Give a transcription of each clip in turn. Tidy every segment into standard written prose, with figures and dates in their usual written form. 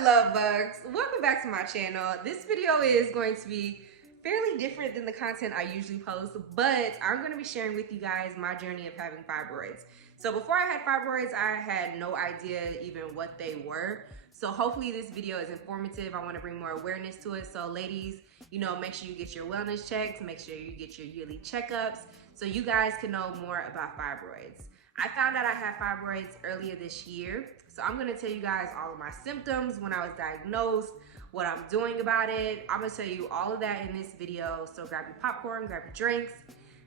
love bugs? Welcome back to my channel. This video is going to be fairly different than the content I usually post, but I'm going to be sharing with you guys my journey of having fibroids. So before I had fibroids, I had no idea even what they were. So hopefully this video is informative. I want to bring more awareness to it. So ladies, make sure you get your wellness checks, make sure you get your yearly checkups so you guys can know more about fibroids. I found out I had fibroids earlier this year. So I'm gonna tell you guys all of my symptoms, when I was diagnosed, what I'm doing about it. I'm gonna tell you all of that in this video. So grab your popcorn, grab your drinks.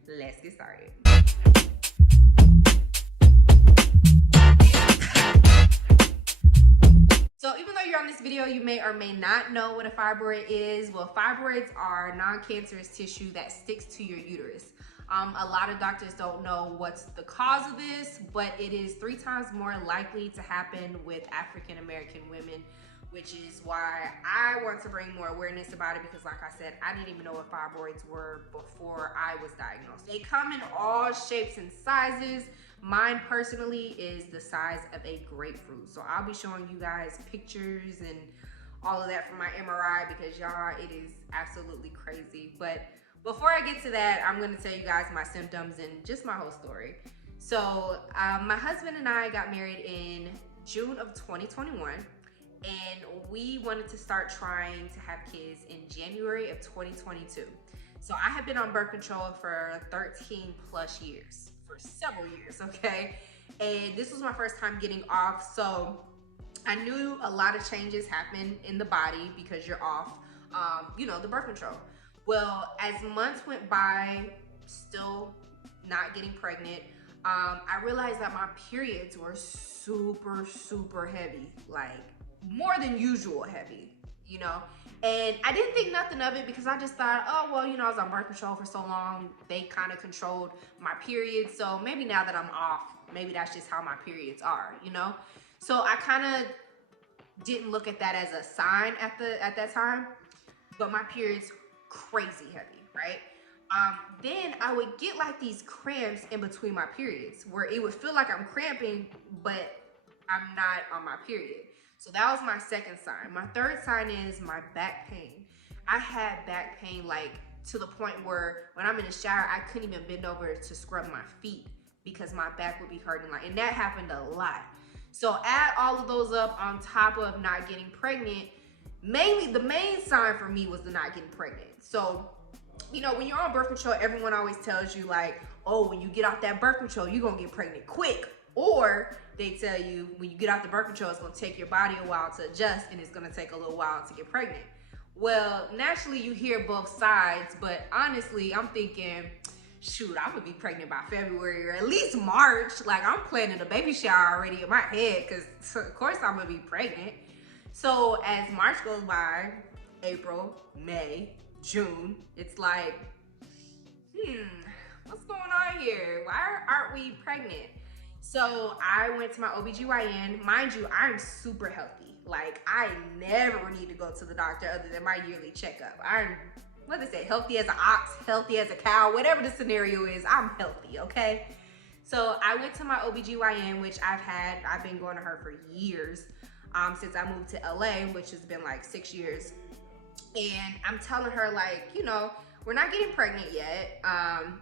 Let's get started. So even though you're on this video, you may or may not know what a fibroid is. Well, fibroids are non-cancerous tissue that sticks to your uterus. A lot of doctors don't know what's the cause of this, but it is 3 times more likely to happen with African American women, which is why I want to bring more awareness about it, because like I said, I didn't even know what fibroids were before I was diagnosed. They come in all shapes and sizes. Mine personally is the size of a grapefruit. So I'll be showing you guys pictures and all of that from my MRI because y'all, it is absolutely crazy. But before I get to that, I'm gonna tell you guys my symptoms and just my whole story. So my husband and I got married in June of 2021, and we wanted to start trying to have kids in January of 2022. So I have been on birth control for 13 plus years, for several years, okay? And this was my first time getting off, so I knew a lot of changes happen in the body because you're off, the birth control. Well, as months went by, still not getting pregnant, I realized that my periods were super heavy, like more than usual heavy, And I didn't think nothing of it because I just thought, oh, well, I was on birth control for so long, they kind of controlled my periods. So maybe now that I'm off, maybe that's just how my periods are, So I kind of didn't look at that as a sign at that time, but my periods crazy heavy, right? Then I would get like these cramps in between my periods where it would feel like I'm cramping, but I'm not on my period. So that was my second sign. My third sign is my back pain. I had back pain like to the point where when I'm in the shower, I couldn't even bend over to scrub my feet because my back would be hurting, and that happened a lot. So add all of those up on top of not getting pregnant. Mainly, the main sign for me was the not getting pregnant. So, when you're on birth control, everyone always tells you like, oh, when you get off that birth control, you're gonna get pregnant quick. Or they tell you when you get off the birth control, it's gonna take your body a while to adjust and it's gonna take a little while to get pregnant. Well, naturally you hear both sides, but honestly, I'm thinking, shoot, I'm gonna be pregnant by February or at least March. Like, I'm planning a baby shower already in my head because of course I'm gonna be pregnant. So as March goes by, April, May, June, it's like, what's going on here? Why aren't we pregnant? So I went to my OBGYN. Mind you, I'm super healthy. Like, I never need to go to the doctor other than my yearly checkup. I'm, what they say, healthy as an ox, healthy as a cow, whatever the scenario is, I'm healthy, okay? So I went to my OBGYN, which I've been going to her for years. Since I moved to LA, which has been like 6 years. And I'm telling her like, we're not getting pregnant yet. I'm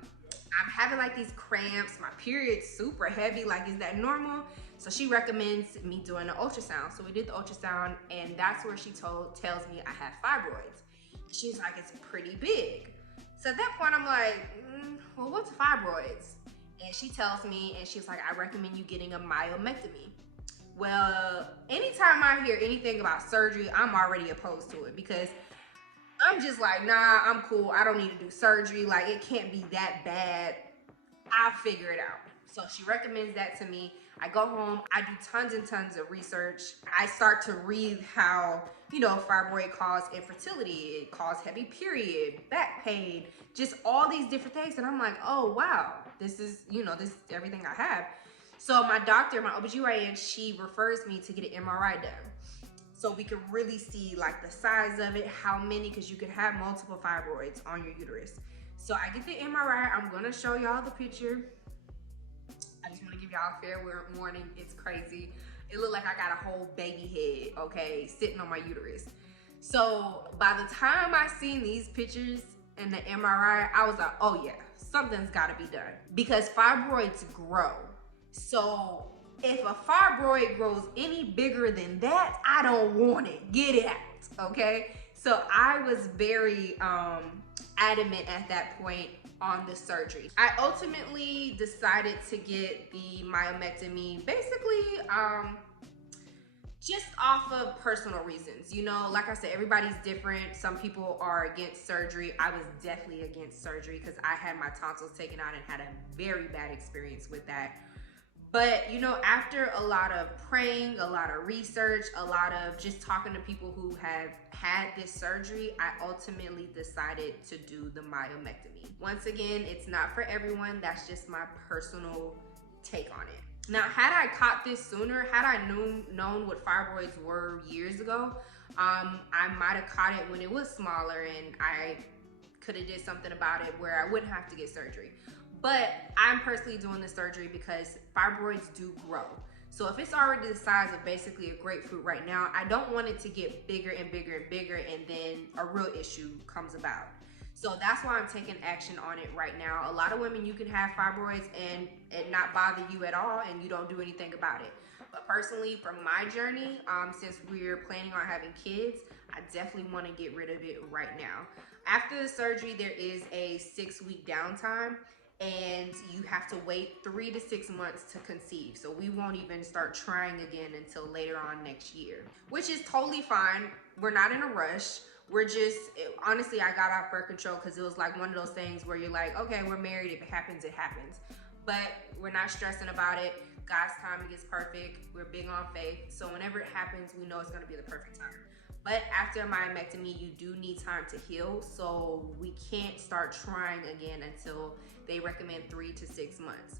having like these cramps, my period's super heavy, like, is that normal? So she recommends me doing an ultrasound. So we did the ultrasound, and that's where she tells me I have fibroids. She's like, it's pretty big. So at that point I'm like, well, what's fibroids? And she tells me, and she's like, I recommend you getting a myomectomy. Well, anytime I hear anything about surgery, I'm already opposed to it because I'm just like, nah, I'm cool. I don't need to do surgery. Like, it can't be that bad. I'll figure it out. So she recommends that to me. I go home, I do tons and tons of research. I start to read how, fibroid cause infertility, it causes heavy period, back pain, just all these different things. And I'm like, oh, wow, this is everything I have. So my doctor, my OBGYN, she refers me to get an MRI done. So we can really see like the size of it, how many, because you can have multiple fibroids on your uterus. So I get the MRI, I'm gonna show y'all the picture. I just wanna give y'all a fair warning, it's crazy. It looked like I got a whole baby head, okay, sitting on my uterus. So by the time I seen these pictures and the MRI, I was like, oh yeah, something's gotta be done. Because fibroids grow. So if a fibroid grows any bigger than that, I don't want it. Get it out, okay? So I was very adamant at that point on the surgery. I ultimately decided to get the myomectomy basically just off of personal reasons. You know, like I said, everybody's different. Some people are against surgery. I was definitely against surgery because I had my tonsils taken out and had a very bad experience with that. But, you know, after a lot of praying, a lot of research, a lot of just talking to people who have had this surgery, I ultimately decided to do the myomectomy. Once again, it's not for everyone. That's just my personal take on it. Now, had I caught this sooner, had I known what fibroids were years ago, I might have caught it when it was smaller and I could have did something about it where I wouldn't have to get surgery. But I'm personally doing the surgery because fibroids do grow. So if it's already the size of basically a grapefruit right now, I don't want it to get bigger and bigger and bigger and then a real issue comes about. So that's why I'm taking action on it right now. A lot of women, you can have fibroids and it not bother you at all and you don't do anything about it. But personally, from my journey, since we're planning on having kids, I definitely want to get rid of it right now. After the surgery, there is a 6-week downtime. And you have to wait 3 to 6 months to conceive. So we won't even start trying again until later on next year, which is totally fine. We're not in a rush. We're just, honestly, I got off birth control because it was like one of those things where you're like, okay, we're married. If it happens, it happens. But we're not stressing about it. God's timing is perfect. We're big on faith. So whenever it happens, we know it's going to be the perfect time. But after a myomectomy, you do need time to heal. So we can't start trying again until they recommend 3 to 6 months.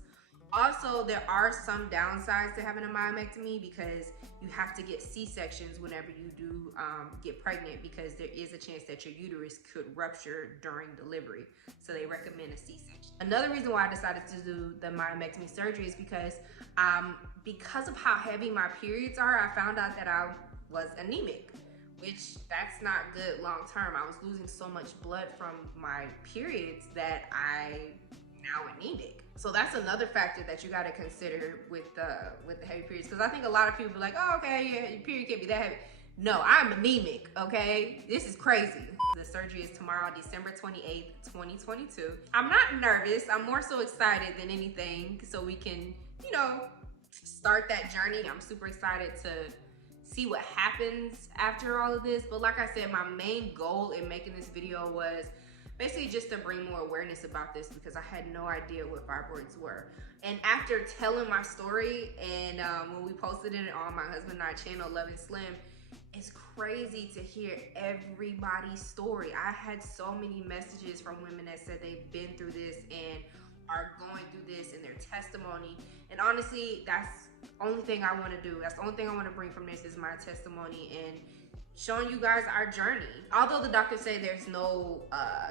Also, there are some downsides to having a myomectomy because you have to get C-sections whenever you do get pregnant because there is a chance that your uterus could rupture during delivery. So they recommend a C-section. Another reason why I decided to do the myomectomy surgery is because of how heavy my periods are, I found out that I was anemic, which that's not good long term. I was losing so much blood from my periods that I now anemic. So that's another factor that you got to consider with the heavy periods. Because I think a lot of people are like, oh, okay, yeah, your period can't be that heavy. No, I'm anemic, okay? This is crazy. The surgery is tomorrow, December 28th, 2022. I'm not nervous. I'm more so excited than anything so we can, you know, start that journey. I'm super excited to see what happens after all of this. But like I said, my main goal in making this video was basically just to bring more awareness about this because I had no idea what fibroids were. And after telling my story and when we posted it on my husband and I channel, Love and Slim, it's crazy to hear everybody's story. I had so many messages from women that said they've been through this and are going through this and their testimony. And honestly, that's the only thing I want to do. That's the only thing I want to bring from this is my testimony and showing you guys our journey. Although the doctors say there's no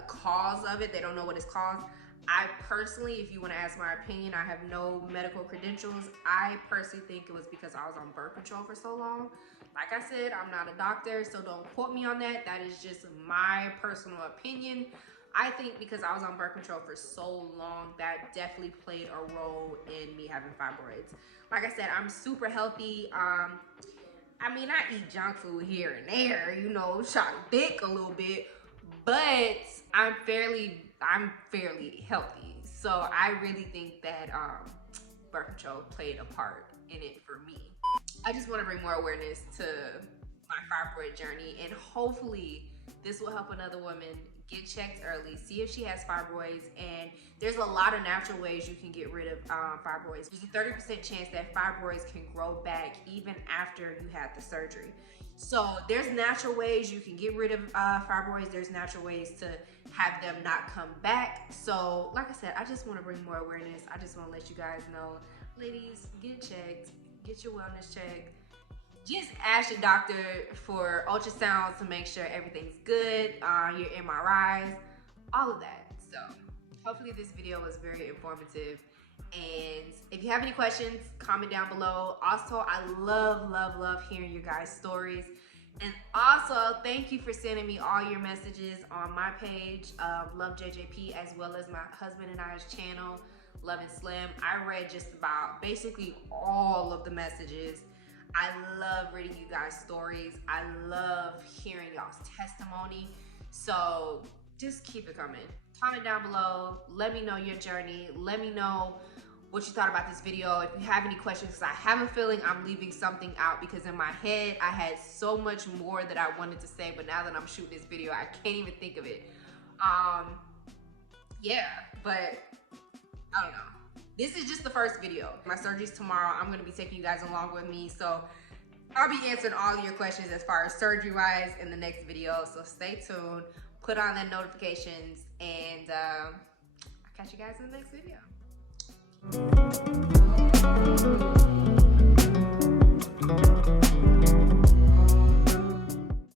cause of it, they don't know what it's caused. I personally, if you want to ask my opinion, I have no medical credentials. I personally think it was because I was on birth control for so long. Like I said, I'm not a doctor, so don't quote me on that. That is just my personal opinion. I think because I was on birth control for so long, that definitely played a role in me having fibroids. Like I said, I'm super healthy. I mean, I eat junk food here and there, you know, shot thick a little bit, but I'm fairly healthy. So I really think that birth control played a part in it for me. I just want to bring more awareness to my fibroid journey, and hopefully this will help another woman get checked early, see if she has fibroids. And there's a lot of natural ways you can get rid of fibroids. There's a 30% chance that fibroids can grow back even after you had the surgery. So there's natural ways you can get rid of fibroids. There's natural ways to have them not come back. So like I said, I just want to bring more awareness. I just want to let you guys know, ladies, get checked, get your wellness checked. Just ask your doctor for ultrasounds to make sure everything's good, your MRIs, all of that. So hopefully this video was very informative And if you have any questions, comment down below. Also, I love hearing your guys' stories. And also, thank you for sending me all your messages on my page, Love JJP, as well as my husband and I's channel, Love and Slim. I read just about basically all of the messages. I love reading you guys' stories. I love hearing y'all's testimony. So just keep it coming. Comment down below. Let me know your journey. Let me know what you thought about this video. If you have any questions, because I have a feeling I'm leaving something out, because in my head I had so much more that I wanted to say, but now that I'm shooting this video, I can't even think of it. Yeah, but I don't know. This is just the first video. My surgery's tomorrow. I'm gonna be taking you guys along with me, so I'll be answering all of your questions as far as surgery-wise in the next video, so stay tuned. Put on the notifications, and I'll catch you guys in the next video.